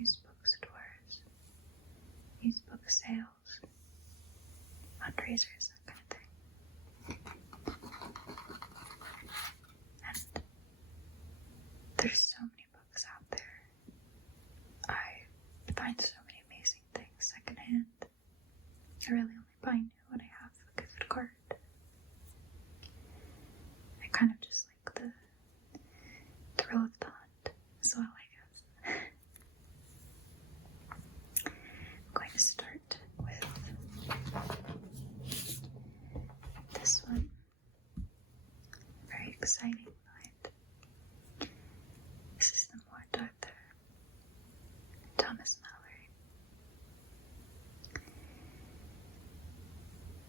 used bookstores, used book sales, fundraisers, that kind of thing. And there's so many books out there. I find so many amazing things secondhand. I really only buy new when I have a gift card. I kind of just like the thrill of the hunt as well, I guess. I'm going to start with this one. Very exciting find. This is the Mort Arthur, Thomas Mallory.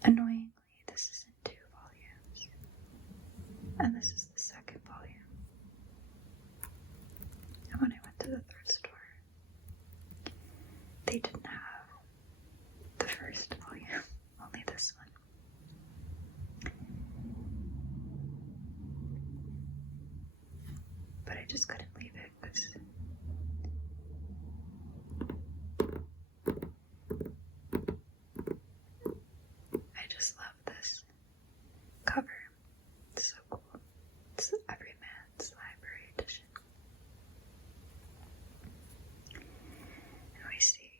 Annoyingly, this is in 2 volumes, and this is the second volume. And when I went to the thrift store, they didn't have the first volume, only this one. But I just couldn't leave it because I just love this cover. It's so cool. It's Every Man's Library edition. And we see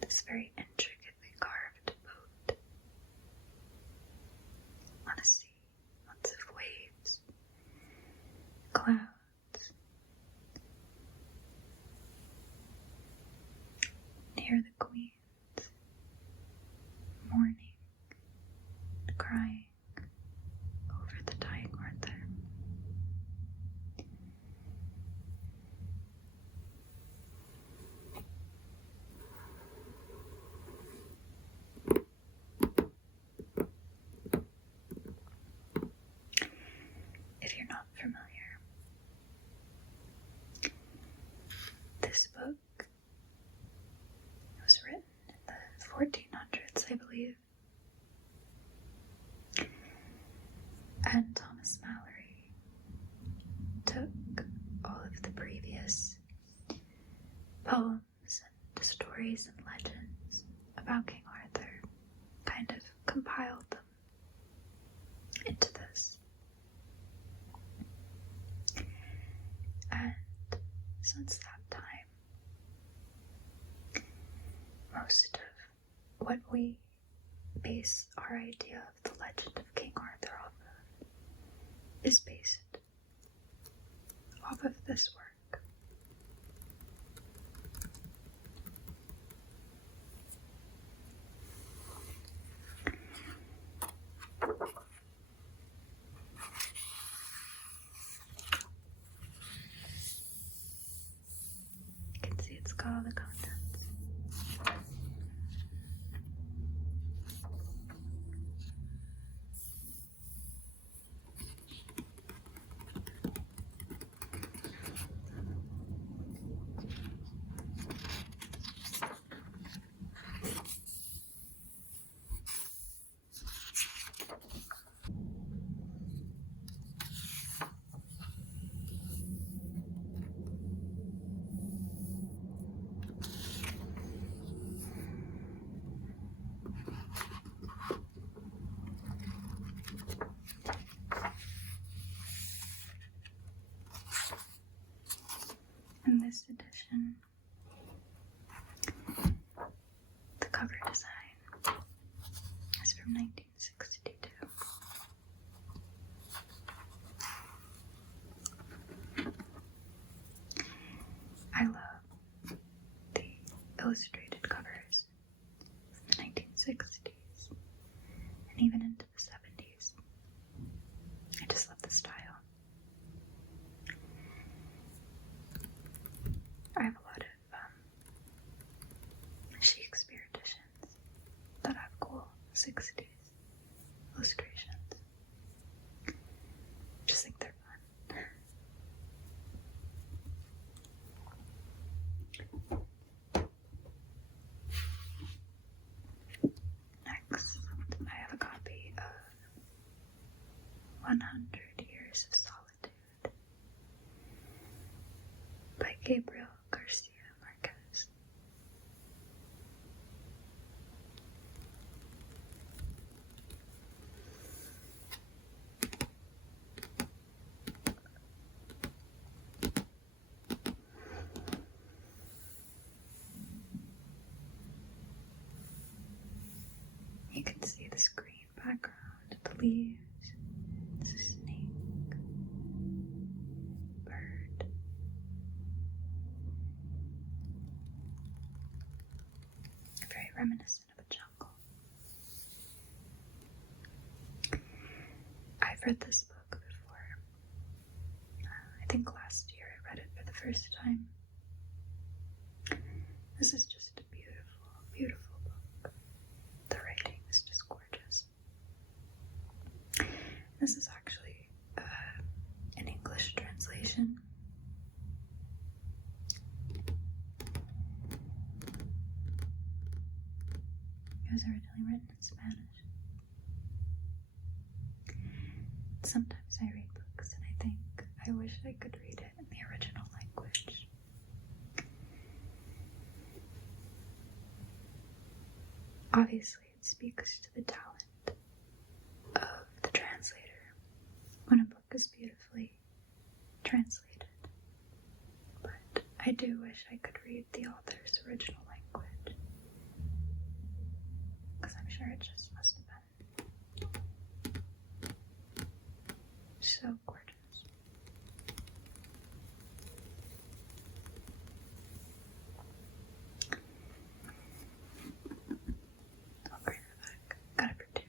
this very intricately carved boat on a sea, lots of waves, clouds. Near the queens, mourning, crying over the dying Arthur. If you're not familiar, this book was written in the 1400s, I believe. And Thomas Mallory took all of the previous poems and stories and legends about King Arthur, kind of compiled them into this. And since that time, most of what we base our idea of the legend of King Arthur off of is based off of this work. You can see it's got all the contents. In this edition, the cover design is from 1962. I love the illustrated covers from the 1960s and even into the 70s. I just love the style. I have a lot of Shakespeare editions that have cool 60s illustrations. Just think they're fun. Next, I have a copy of 100 Years of Solitude by Gabriel Garcia Marquez. You can see this green background, the leaves, this is a snake, bird. Very reminiscent of a jungle. I've read this book before. I think last year I read it for the first time. This is just a beautiful, beautiful book. The writing is just gorgeous. This is actually an English translation. It was originally written in Spanish. Sometimes I read books and I think I wish I could read it in the original language. Obviously, it speaks to the talent of the translator when a book is beautifully translated. But I do wish I could read the author's original language, because I'm sure it just must have been so gorgeous. I'll bring it back. Got it for $2.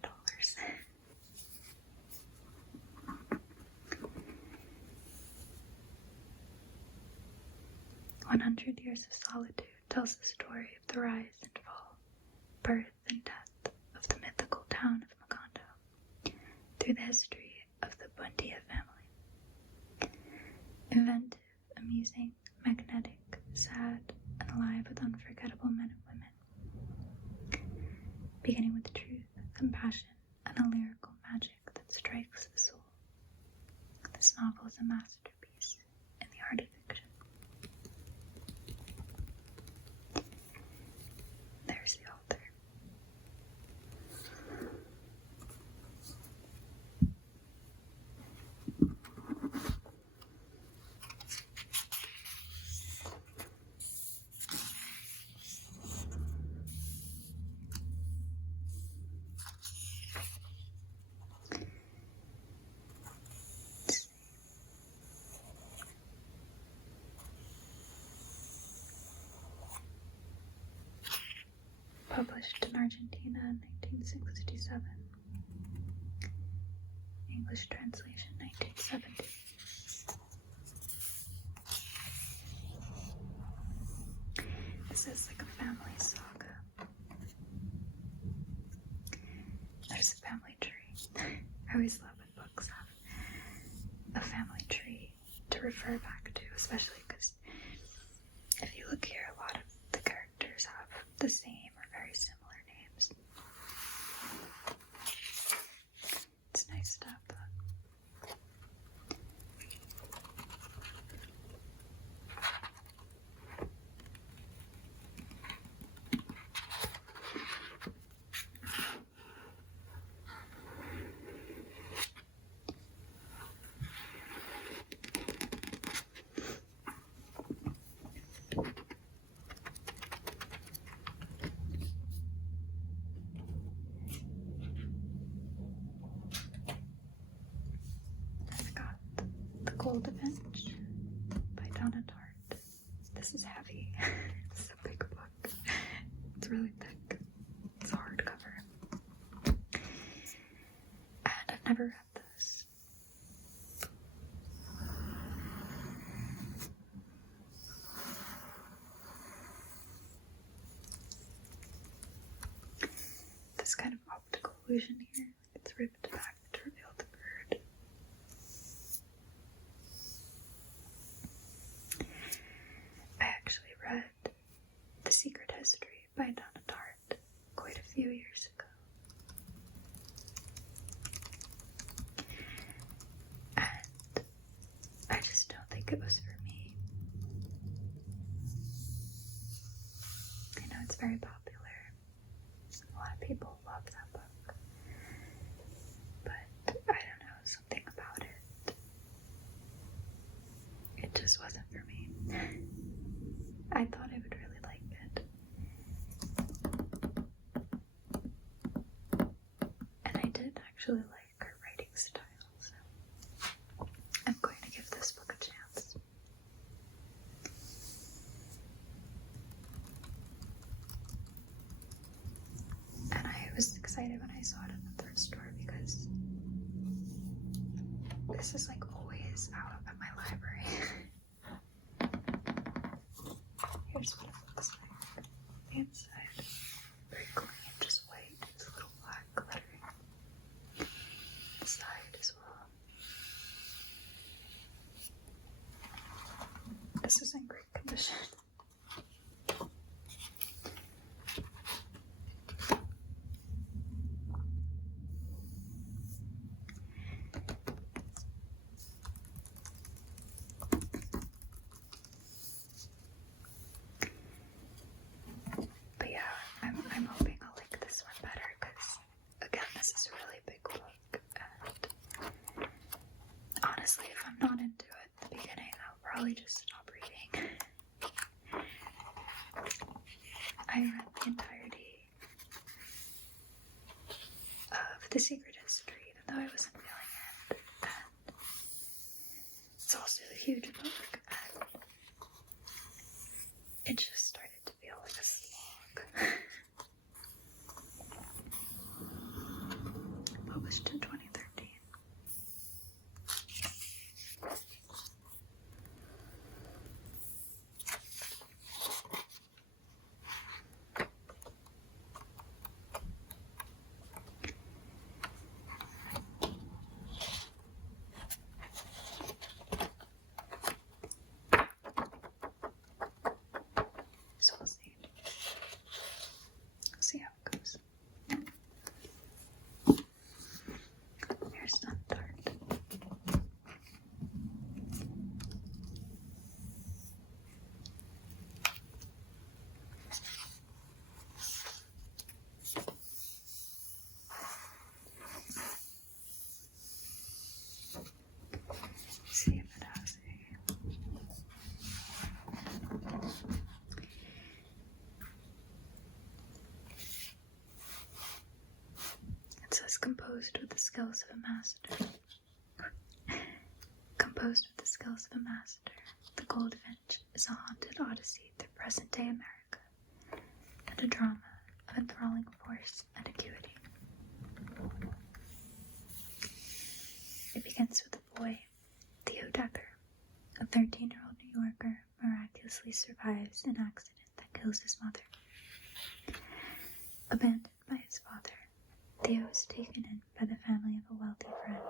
100 Years of Solitude tells the story of the rise and fall, birth and death of the mythical town of Macondo through the history of the Buendia family. Inventive, amusing, magnetic, sad, and alive with unforgettable men and women. Beginning with truth, compassion, and a lyrical magic that strikes the soul. This novel is a masterpiece in the art of fiction. There's the author. Published in Argentina in 1967. English translation 1970. This is like a family saga. There's a family tree. I always love when books have a family tree to refer back to, especially because if you look here, a lot of the characters have the same or very similar names. It's nice to have that. I've got The Gold Avenge by Donna Tartt. This is heavy. It's a big book. It's really thick. It's a hardcover. And I've never read this. This kind of optical illusion here. It's ripped back to reveal the bird. I actually read The Secret History by Donna Tartt quite a few years ago. And I just don't think it was for me. very popular. A lot of people love that book. But I don't know, something about it. It just wasn't for me. I thought I would really like it. And I did actually like her writing style, so I'm going to give this book a chance. And I was excited when I saw it in the thrift store because this is like always out at my library. Here's what it looks like. The inside, very clean, just white, it's a little black glittering. The side as well. This is in great condition. But yeah, I'm hoping I'll like this one better because, again, this is a really big book, and honestly, if I'm not into it at the beginning, I'll probably just stop reading. I read the entirety of The Secret History, even though I wasn't feeling it, and it's also a huge book, and it just started to feel like a slog. Published in 2013. So we'll see. We'll see how it goes. Here's Sun Tart. See if it has It says composed with the skills of a master. Composed with the skills of a master, The Goldfinch is a haunted odyssey through present-day America, and a drama of enthralling force and acuity. It begins with a boy, Theo Decker, a 13-year-old New Yorker, miraculously survives an accident that kills his mother. Abandoned by his father, Theo is taken in by the family of a wealthy friend.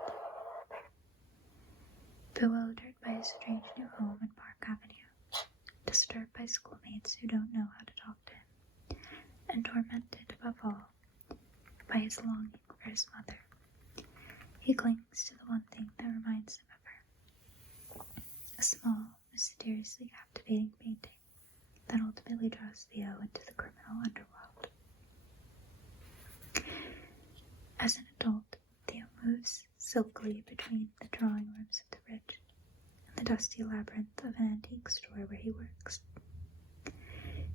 Bewildered by his strange new home in Park Avenue, disturbed by schoolmates who don't know how to talk to him, and tormented above all by his longing for his mother, he clings to the one thing that reminds him of her. A small, mysteriously captivating painting that ultimately draws Theo into the criminal underworld. As an adult, Theo moves silkily between the drawing rooms of the rich and the dusty labyrinth of an antique store where he works.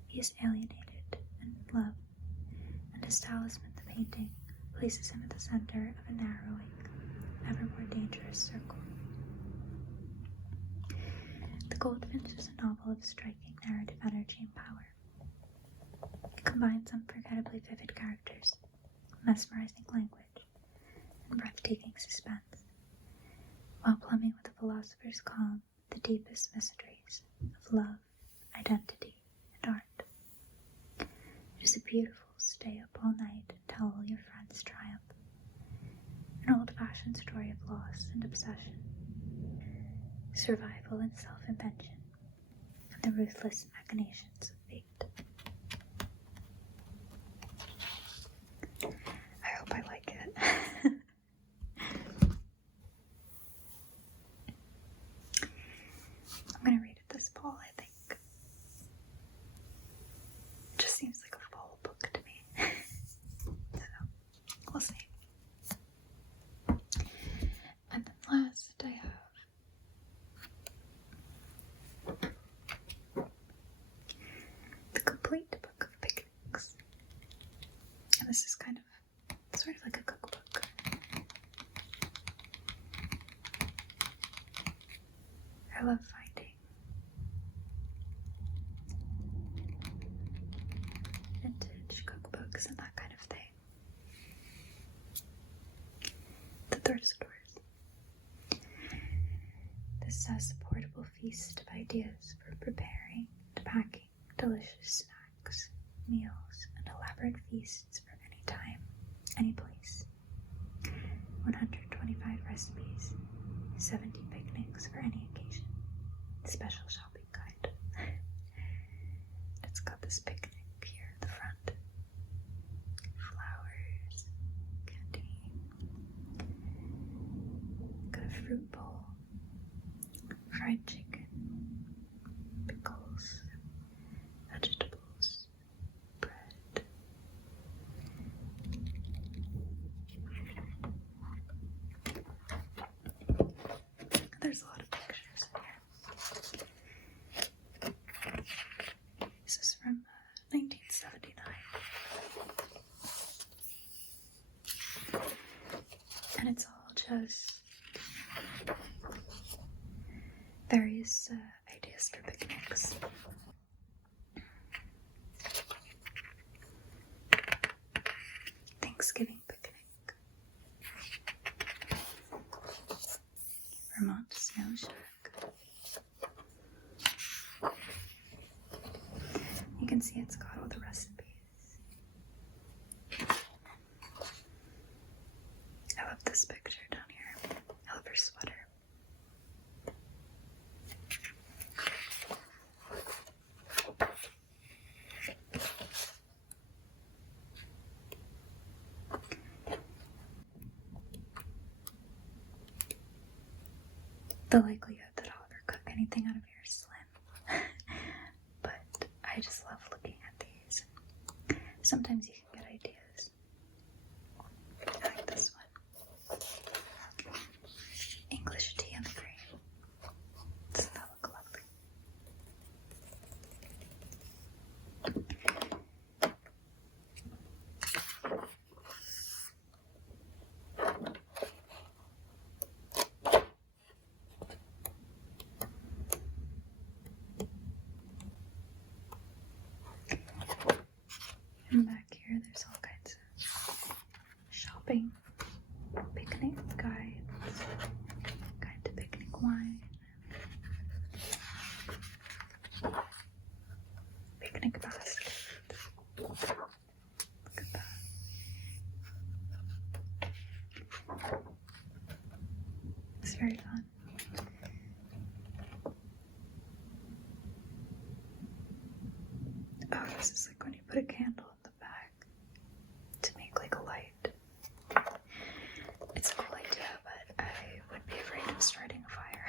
He is alienated and in love, and his talisman, the painting, places him at the center of a narrowing, ever more dangerous circle. The Goldfinch is a novel of striking narrative energy and power. It combines unforgettably vivid characters, mesmerizing language, and breathtaking suspense, while plumbing with a philosopher's calm the deepest mysteries of love, identity, and art. It is a beautiful stay up all night and tell all your friends triumph. An old-fashioned story of loss and obsession, survival and self-invention, and the ruthless machinations of fate. I hope I like it. I'm gonna read it this fall, I think. It just seems like a shore to stores. This says a portable feast of ideas for preparing and packing delicious snacks, meals, and elaborate feasts for any time, any place. 125 recipes, 70 picnics for any occasion. Special shopping guide. It's got this picnic here at the front. Flowers, canteen. Got a fruit bowl, fried chicken, pickles, vegetables, bread. There's a lot of pictures in here. This is from 1979. And it's all just various ideas for picnics. Thanksgiving picnic. Vermont snow shack. You can see it's got all the recipes. I love this picture down here. I love her sweater. The likelihood that I'll ever cook anything out of here is slim. But I just love looking at these. Sometimes you can get ideas. I like this one. English tea on the green. Doesn't that look lovely? And back here, there's all kinds of shopping, picnic guides, guide to picnic wine, picnic basket. Look at that. It's very fun. Oh, this is like when you put a candle in the back to make like a light. It's a cool idea, but I would be afraid of starting a fire.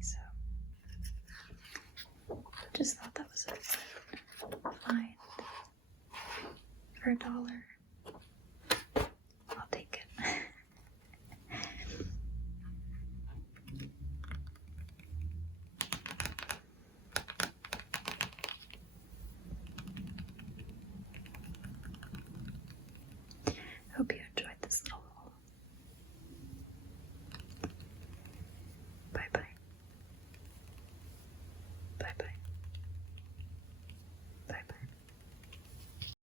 So, just thought that was a good find for $1.